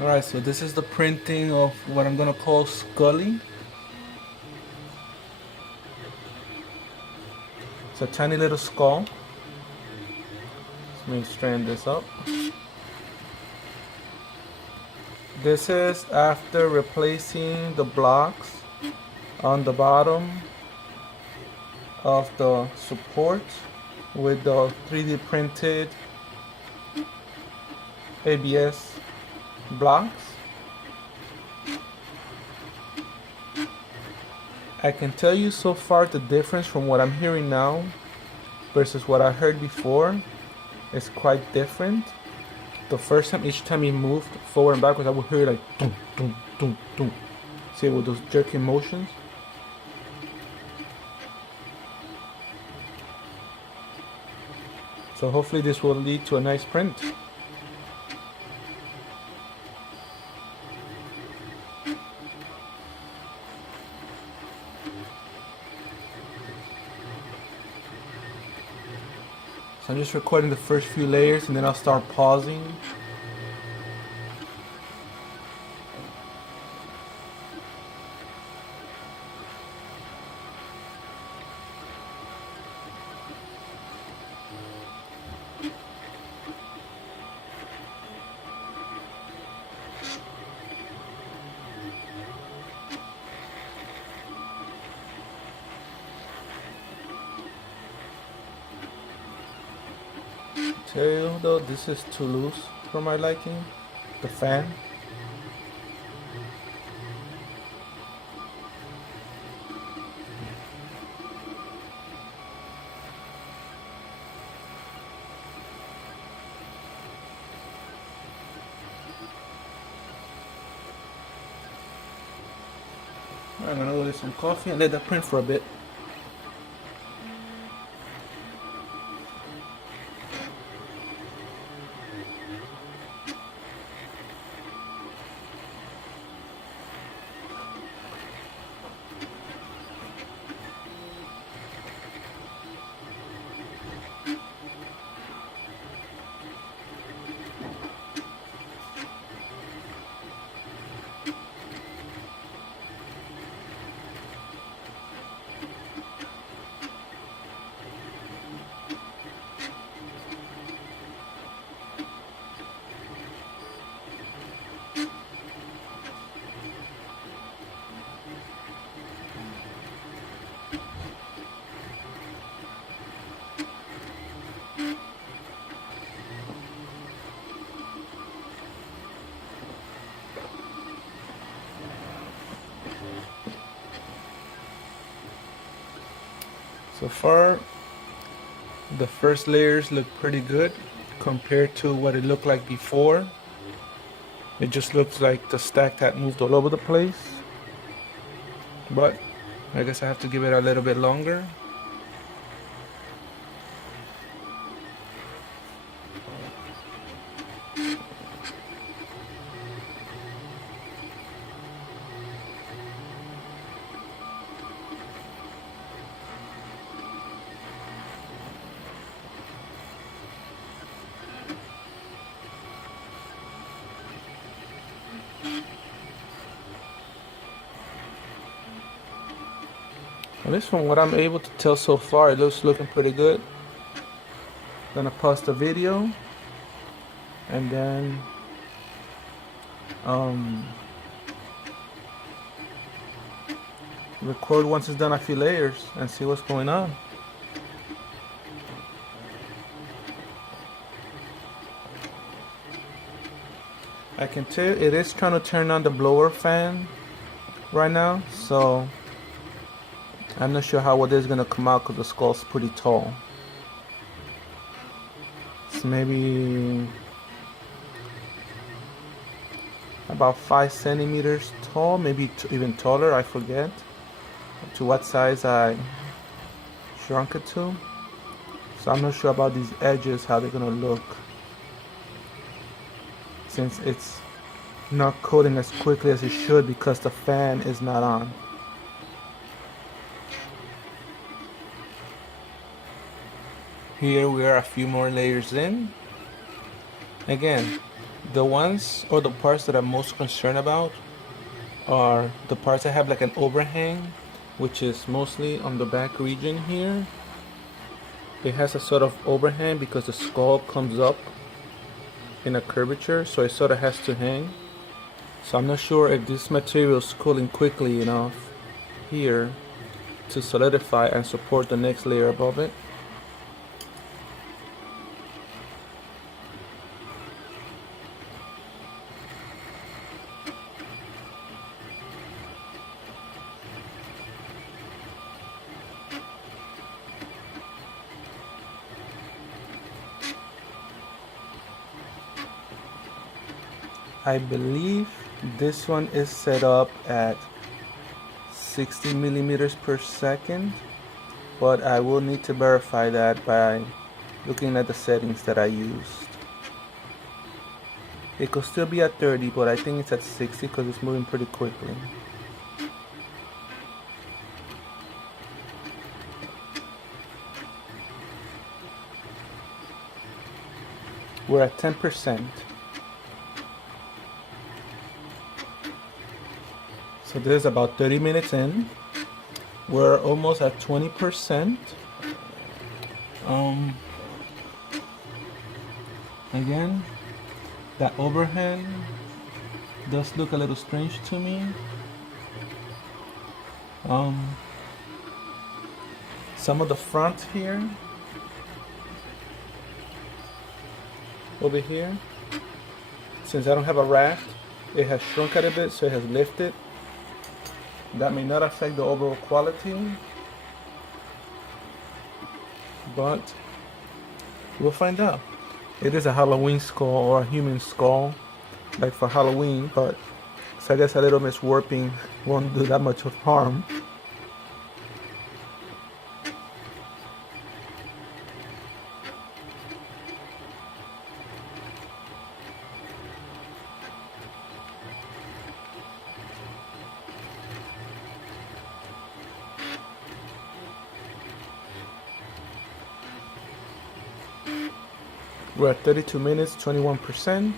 Alright, so this is the printing of what I'm gonna call Scully. It's a tiny little skull. Let me straighten this up. This is after replacing the blocks on the bottom of the support with the 3D printed ABS blocks. I can tell you so far the difference from what I'm hearing now versus what I heard before is quite different. The first time, each time he moved forward and backwards, I would hear like dum dum dum dum. See, with those jerking motions. So hopefully this will lead to a nice print. So I'm just recording the first few layers and then I'll start pausing. Tell you though, this is too loose for my liking. The fan. I'm gonna go get some coffee and let that print for a bit. So far, the first layers look pretty good compared to what it looked like before. It just looks like the stack had moved all over the place. But I guess I have to give it a little bit longer. At least from what I'm able to tell so far, it looks looking pretty good. Gonna pause the video and then record once it's done a few layers and see what's going on. I can tell it is trying to turn on the blower fan right now, so I'm not sure how well this is gonna come out because the skull's pretty tall. It's maybe about 5 centimeters tall, maybe even taller, I forget to what size I shrunk it to. So I'm not sure about these edges, how they're gonna look, since it's not coating as quickly as it should because the fan is not on. Here we are a few more layers in. Again, The ones or the parts that I'm most concerned about are the parts that have like an overhang, which is mostly on the back region here. It has a sort of overhang because the skull comes up in a curvature, so it sort of has to hang. So I'm not sure if this material is cooling quickly enough here to solidify and support the next layer above it. I believe this one is set up at 60 millimeters per second, but I will need to verify that by looking at the settings that I used. It could still be at 30, but I think it's at 60 because it's moving pretty quickly. We're at 10%. So this is about 30 minutes in. We're almost at 20%. Again, that overhang does look a little strange to me. Some of the front here, over here, since I don't have a raft, it has shrunk a bit, so it has lifted. That may not affect the overall quality, but we'll find out. It is a Halloween skull or a human skull, like for Halloween, but so I guess a little miswarping won't do that much of harm. We're at 32 minutes, 21%.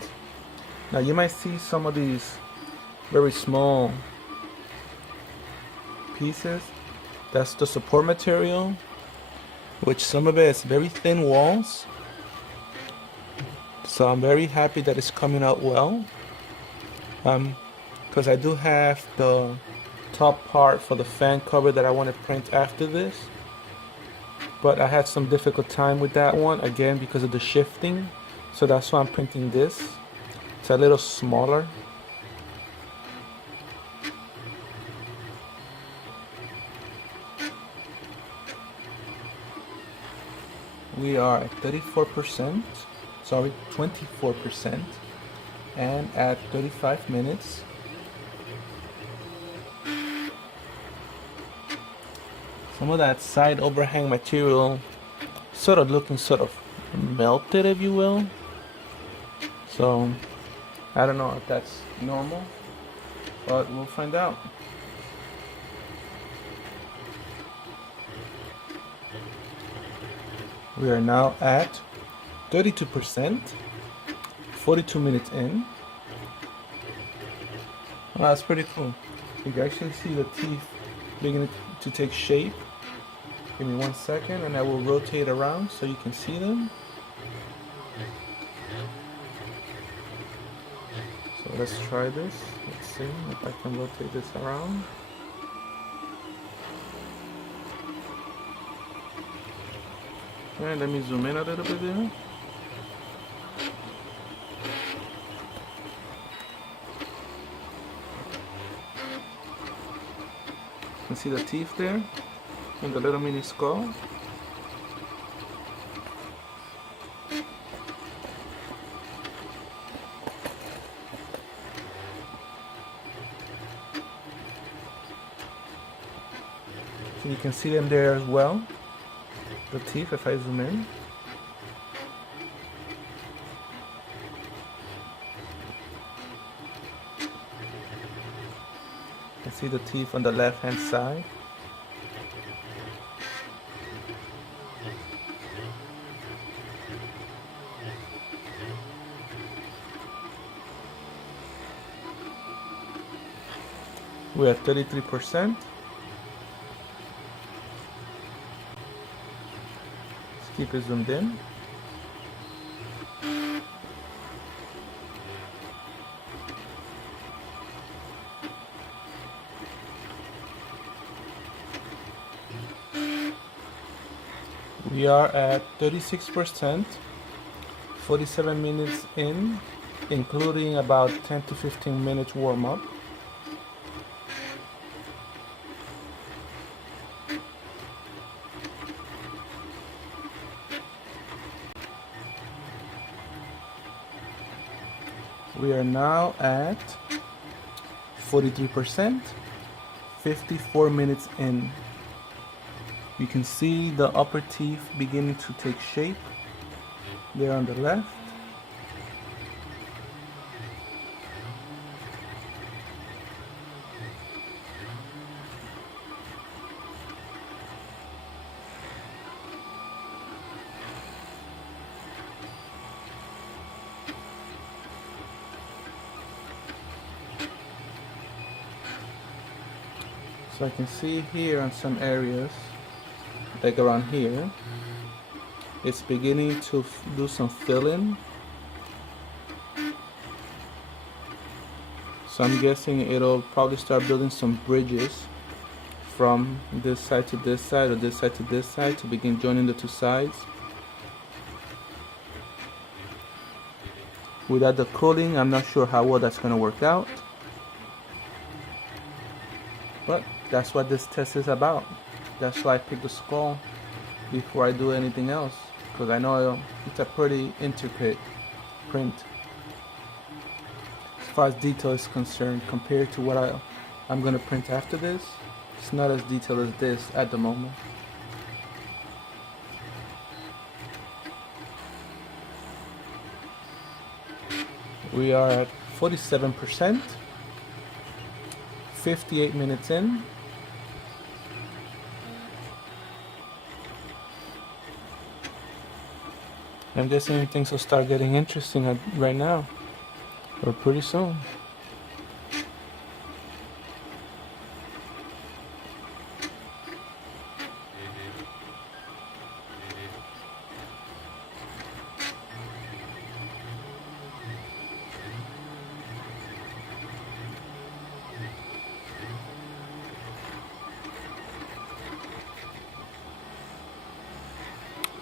Now you might see some of these very small pieces. That's the support material, which some of it is very thin walls. So I'm very happy that it's coming out well. Because I do have the top part for the fan cover that I want to print after this. But I had some difficult time with that one, again, because of the shifting. So that's why I'm printing this. It's a little smaller. We are at 34%, sorry, 24%, and at 35 minutes. Some of that side overhang material sort of looking sort of melted, if you will. So I don't know if that's normal, but we'll find out. We are now at 32%, 42 minutes in. Oh, that's pretty cool. You can actually see the teeth beginning to take shape. Give me 1 second and I will rotate around so you can see them. So let's try this. Let's see if I can rotate this around. And let me zoom in a little bit there. You can see the teeth there and the little mini skull. So you can see them there as well. The teeth, if I zoom in. You can see the teeth on the left hand side. We're at 33%. Let's keep it zoomed in. We are at 36%, 47 minutes in, including about 10 to 15 minutes warm up. We are now at 43%, 54 minutes in. You can see the upper teeth beginning to take shape there on the left. So I can see here on some areas, like around here, it's beginning to do some filling. So I'm guessing it'll probably start building some bridges from this side to this side or this side to this side to begin joining the two sides. Without the cooling, I'm not sure how well that's going to work out. But that's what this test is about. That's why I picked the skull before I do anything else, because I know it's a pretty intricate print as far as detail is concerned. Compared to what I'm going to print after this, it's not as detailed as this at the moment. We are at 47%, 58 minutes in. I'm guessing things will start getting interesting right now, or pretty soon.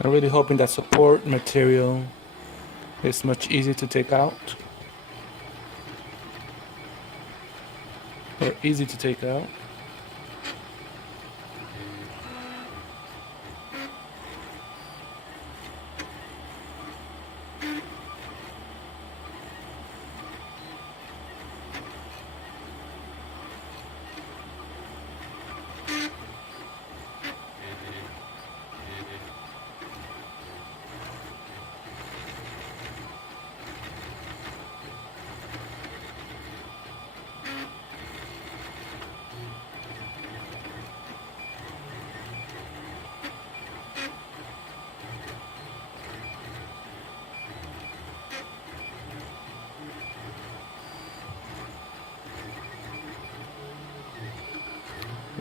I'm really hoping that support material is much easier to take out, or easy to take out.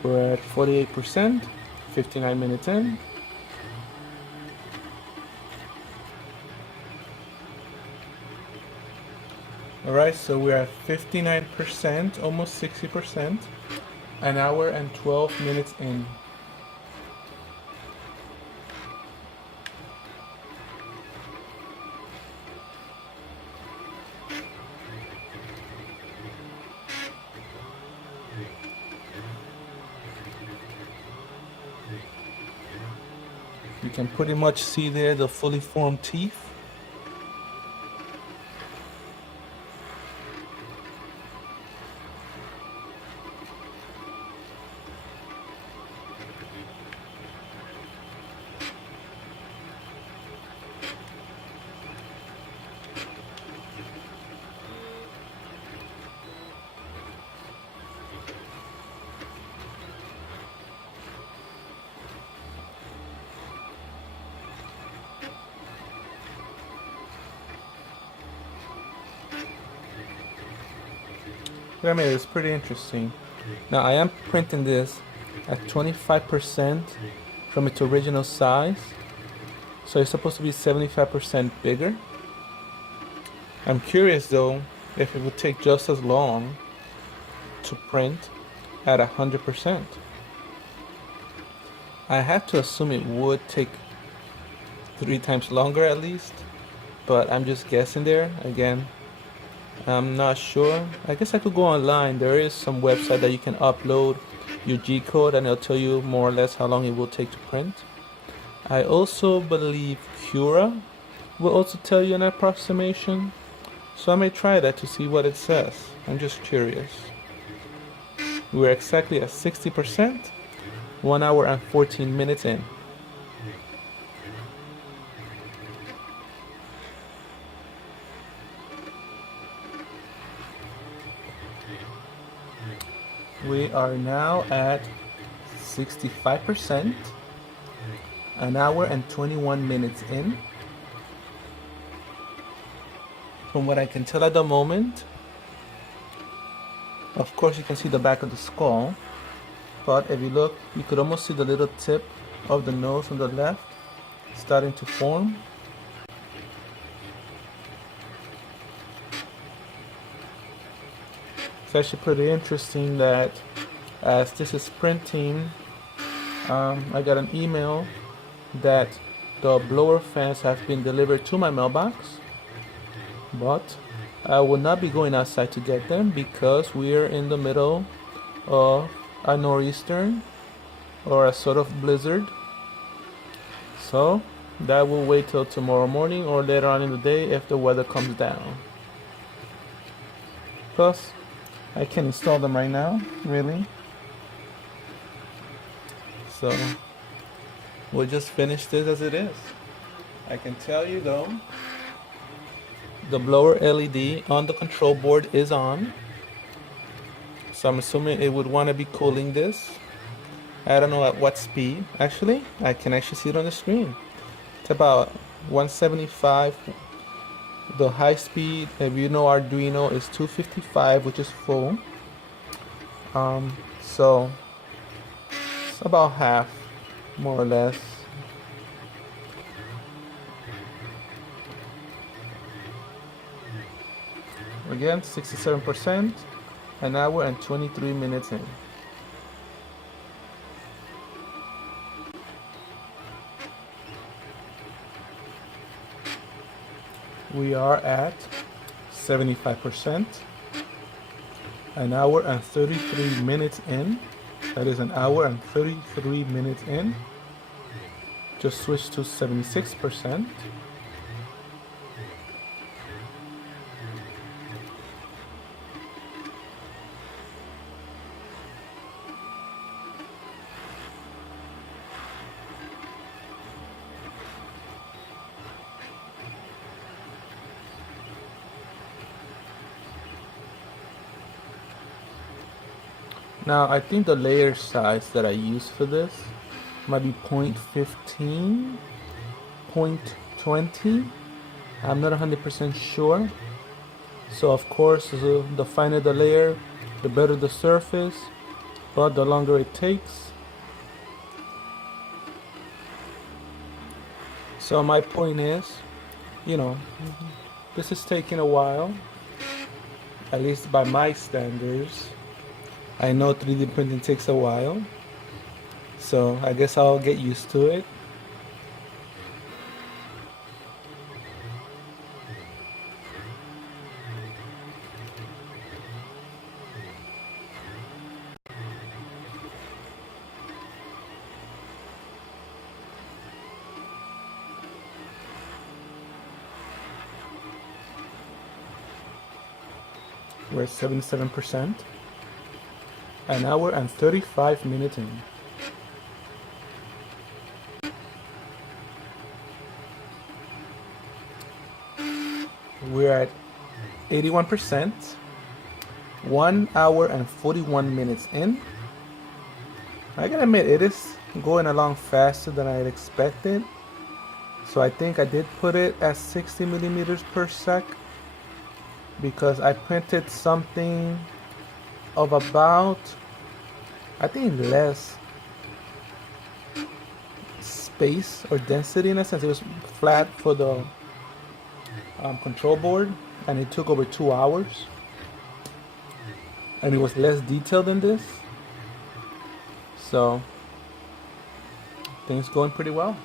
We're at 48%, 59 minutes in. Alright, so we're at 59%, almost 60%, an hour and 12 minutes in. You can pretty much see there the fully formed teeth. I mean, it's pretty interesting. Now I am printing this at 25% from its original size, so it's supposed to be 75% bigger. I'm curious though if it would take just as long to print at 100%. I have to assume it would take 3 times longer at least, but I'm just guessing there. Again, I'm not sure. I guess I could go online. There is some website that you can upload your G code and it'll tell you more or less how long it will take to print. I also believe Cura will also tell you an approximation, so I may try that to see what it says. I'm just curious. We're exactly at 60%, 1 hour and 14 minutes in. We are now at 65%, an hour and 21 minutes in. From what I can tell at the moment, of course you can see the back of the skull, but if you look, you could almost see the little tip of the nose on the left starting to form. It's actually pretty interesting that as this is printing, I got an email that the blower fans have been delivered to my mailbox, but I will not be going outside to get them because we're in the middle of a nor'easter or a sort of blizzard. So that will wait till tomorrow morning or later on in the day if the weather comes down. Plus, I can install them right now, really. So we'll just finish this as it is. I can tell you though, the blower LED on the control board is on. So I'm assuming it would want to be cooling this. I don't know at what speed. Actually, I can actually see it on the screen. It's about 175. The high speed, if you know Arduino, is 255, which is full. So it's about half, more or less. Again, 67%, an hour and 23 minutes in. We are at 75%, an hour and 33 minutes in. That is an hour and 33 minutes in. Just switch to 76%. Now I think the layer size that I use for this might be 0.15, 0.20. I'm not 100% sure. So of course, the finer the layer, the better the surface, but the longer it takes. So my point is, this is taking a while, at least by my standards. I know 3D printing takes a while, so I guess I'll get used to it. We're at 77%. An hour and 35 minutes in. We're at 81%. 1 hour and 41 minutes in. I gotta admit, it is going along faster than I had expected. So I think I did put it at 60 millimeters per sec because I printed something of about I think less space or density in a sense. It was flat for the control board, and it took over 2 hours, and it was less detailed than this. So things going pretty well.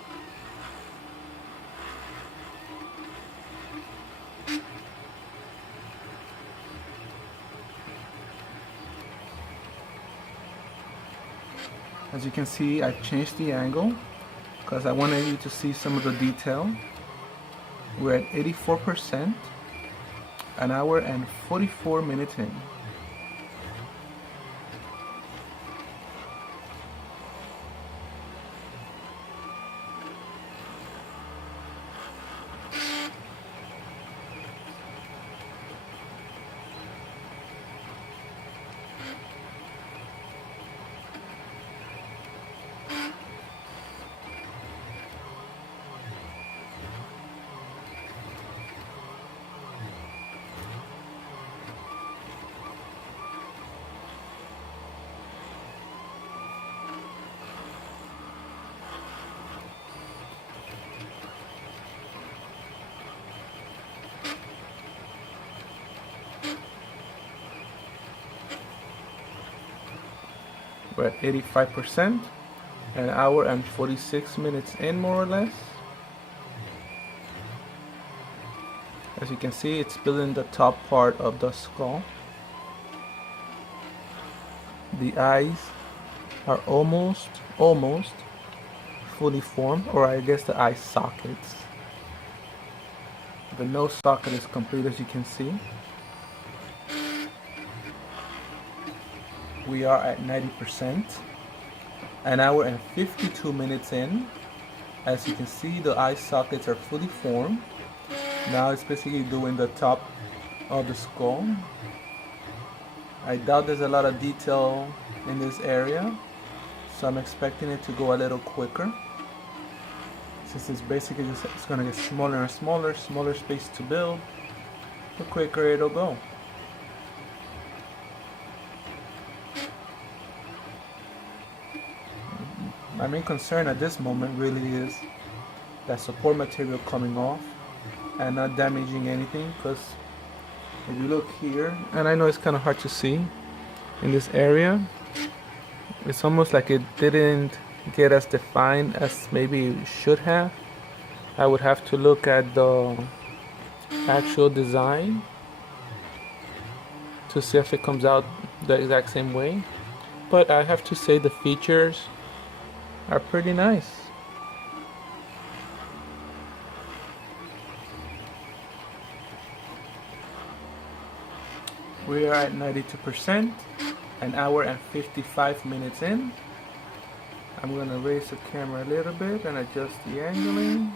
As you can see, I changed the angle because I wanted you to see some of the detail. We're at 84%, an hour and 44 minutes in. We're at 85%, an hour and 46 minutes in, more or less. As you can see, it's building the top part of the skull. The eyes are almost fully formed, or I guess the eye sockets. The nose socket is complete, as you can see. We are at 90%, an hour and 52 minutes in. As you can see, the eye sockets are fully formed. Now it's basically doing the top of the skull. I doubt there's a lot of detail in this area, so I'm expecting it to go a little quicker. Since it's basically just, it's gonna get smaller and smaller space to build, the quicker it'll go. My main concern at this moment really is that support material coming off and not damaging anything, because if you look here, and I know it's kind of hard to see in this area, it's almost like it didn't get as defined as maybe it should have. I would have to look at the actual design to see if it comes out the exact same way, but I have to say the features are pretty nice. We are at 92%, an hour and 55 minutes in. I'm gonna raise the camera a little bit and adjust the angling.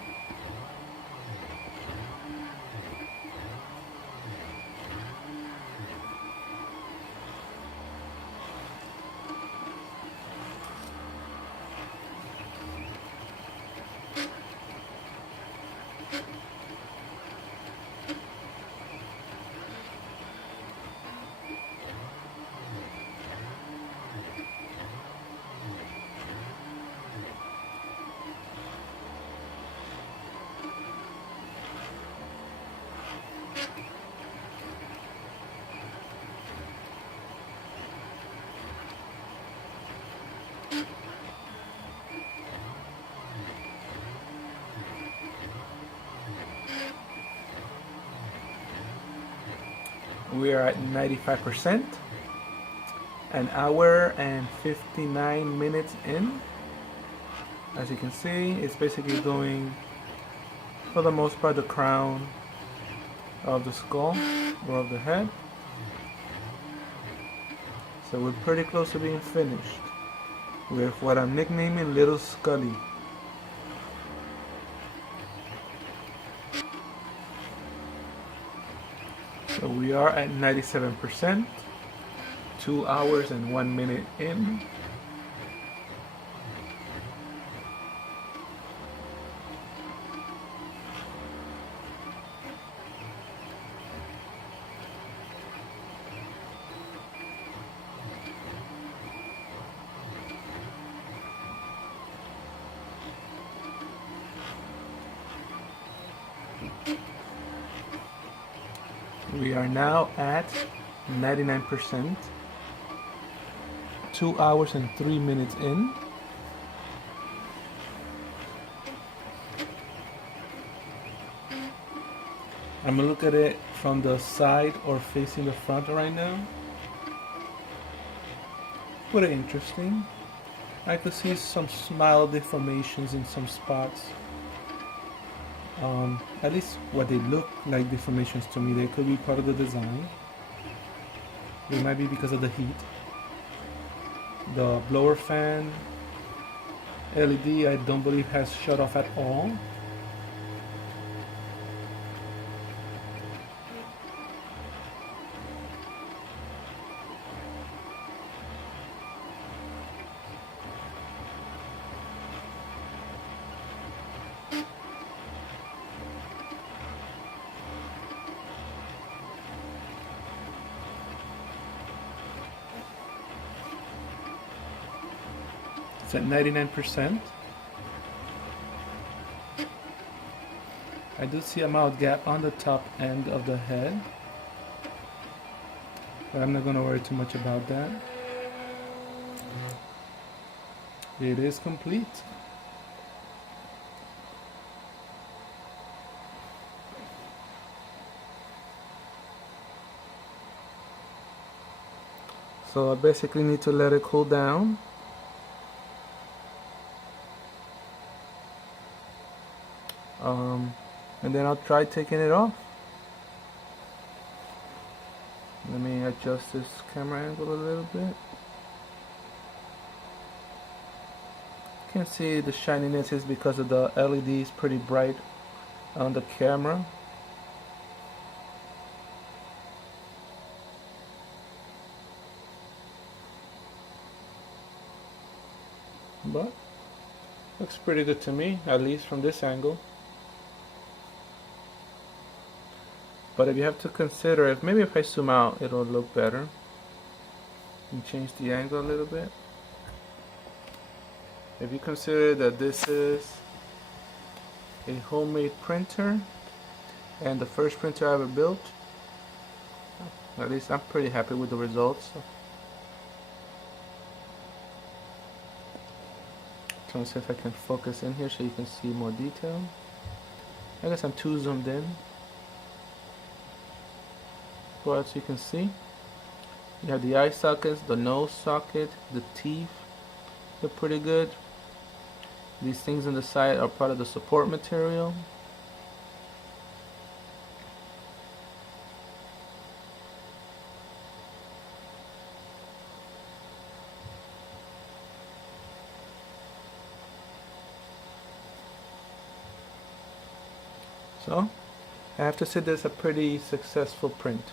We are at 95%, an hour and 59 minutes in. As you can see, it's basically doing, for the most part, the crown of the skull or of the head. So we're pretty close to being finished with what I'm nicknaming Little Scully. So we are at 97%, 2 hours and 1 minute in. We are now at 99%. 2 hours and 3 minutes in. I'm gonna look at it from the side or facing the front right now. Pretty interesting. I could see some smile deformations in some spots. At least what they look like deformations to me. They could be part of the design. It might be because of the heat. The blower fan LED I don't believe has shut off at all. It's at 99%. I do see a mild gap on the top end of the head, but I'm not going to worry too much about that. It is complete. So I basically need to let it cool down. And then I'll try taking it off. Let me adjust this camera angle a little bit. You can see the shininess is because of the LED is pretty bright on the camera. But looks pretty good to me, at least from this angle. But if you have to consider, maybe if I zoom out, it'll look better. And change the angle a little bit. If you consider that this is a homemade printer and the first printer I ever built, at least I'm pretty happy with the results. Trying to see if I can focus in here so you can see more detail. I guess I'm too zoomed in. But as you can see, you have the eye sockets, the nose socket, the teeth look pretty good. These things on the side are part of the support material. So I have to say this is a pretty successful print.